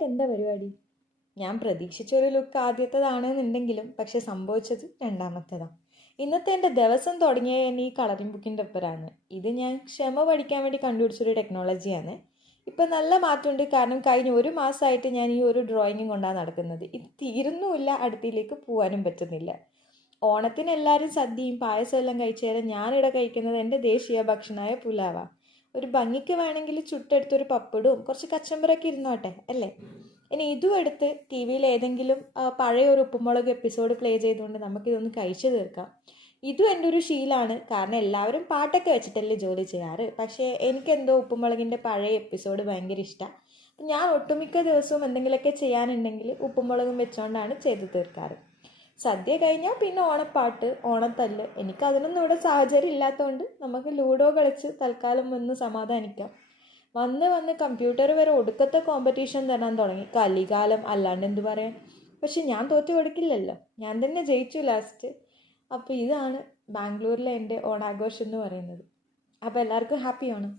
ഓണമായിട്ട് എന്താ പരിപാടി? ഞാൻ പ്രതീക്ഷിച്ചൊരു ലുക്ക് ആദ്യത്തേതാണെന്നുണ്ടെങ്കിലും പക്ഷെ സംഭവിച്ചത് രണ്ടാമത്തേതാണ്. ഇന്നത്തെ എൻ്റെ ദിവസം തുടങ്ങിയ തന്നെ ഈ കളറിംഗ് ബുക്കിൻ്റെ ഒപ്പരാണ്. ഇത് ഞാൻ ക്ഷമ പഠിക്കാൻ വേണ്ടി കണ്ടുപിടിച്ചൊരു ടെക്നോളജിയാണ്. ഇപ്പം നല്ല മാറ്റമുണ്ട്. കാരണം കഴിഞ്ഞ ഒരു മാസമായിട്ട് ഞാൻ ഈ ഒരു ഡ്രോയിങ്ങും കൊണ്ടാണ് നടക്കുന്നത്. ഇത് തീരുന്നുമില്ല, അടുത്തിലേക്ക് പോകാനും പറ്റുന്നില്ല. ഓണത്തിന് എല്ലാവരും സദ്യയും പായസവും എല്ലാം കഴിച്ചു തരാൻ ഞാനിവിടെ കഴിക്കുന്നത് എൻ്റെ ദേശീയ ഭക്ഷണമായ പുലാവാണ്. ഒരു ഭംഗിക്ക് വേണമെങ്കിൽ ചുട്ടെടുത്തൊരു പപ്പടവും കുറച്ച് കച്ചമ്പറൊക്കെ ഇരുന്നോട്ടെ അല്ലേ. ഇനി ഇതും എടുത്ത് ടി വിയിൽ ഏതെങ്കിലും പഴയ ഒരു ഉപ്പുമുളക് എപ്പിസോഡ് പ്ലേ ചെയ്തുകൊണ്ട് നമുക്കിതൊന്ന് കഴിച്ചു തീർക്കാം. ഇതും എൻ്റെ ഒരു ശീലമാണ്. കാരണം എല്ലാവരും പാട്ടൊക്കെ വെച്ചിട്ടല്ലേ ജോലി ചെയ്യാറ്. പക്ഷേ എനിക്കെന്തോ ഉപ്പുമുളകിൻ്റെ പഴയ എപ്പിസോഡ് ഭയങ്കര ഇഷ്ടമാണ്. ഞാൻ ഒട്ടുമിക്ക ദിവസവും എന്തെങ്കിലുമൊക്കെ ചെയ്യാനുണ്ടെങ്കിൽ ഉപ്പുമുളകും വെച്ചുകൊണ്ടാണ് ചെയ്തു തീർക്കാറ്. സദ്യ കഴിഞ്ഞാൽ പിന്നെ ഓണപ്പാട്ട്, ഓണത്തല്ല്. എനിക്കതിനൊന്നും ഇവിടെ സാഹചര്യം ഇല്ലാത്തതുകൊണ്ട് നമുക്ക് ലൂഡോ കളിച്ച് തൽക്കാലം വന്ന് സമാധാനിക്കാം. വന്ന് കമ്പ്യൂട്ടർ വരെ ഒടുക്കത്തെ കോമ്പറ്റീഷൻ തരാൻ തുടങ്ങി. കലികാലം അല്ലാണ്ട് എന്ത് പറയാൻ. പക്ഷെ ഞാൻ തോറ്റു കൊടുക്കില്ലല്ലോ, ഞാൻ തന്നെ ജയിച്ചു ലാസ്റ്റ്. അപ്പോൾ ഇതാണ് ബാംഗ്ലൂരിലെ എൻ്റെ ഓണാഘോഷം എന്ന് പറയുന്നത്. അപ്പോൾ എല്ലാവർക്കും ഹാപ്പി ഓണം.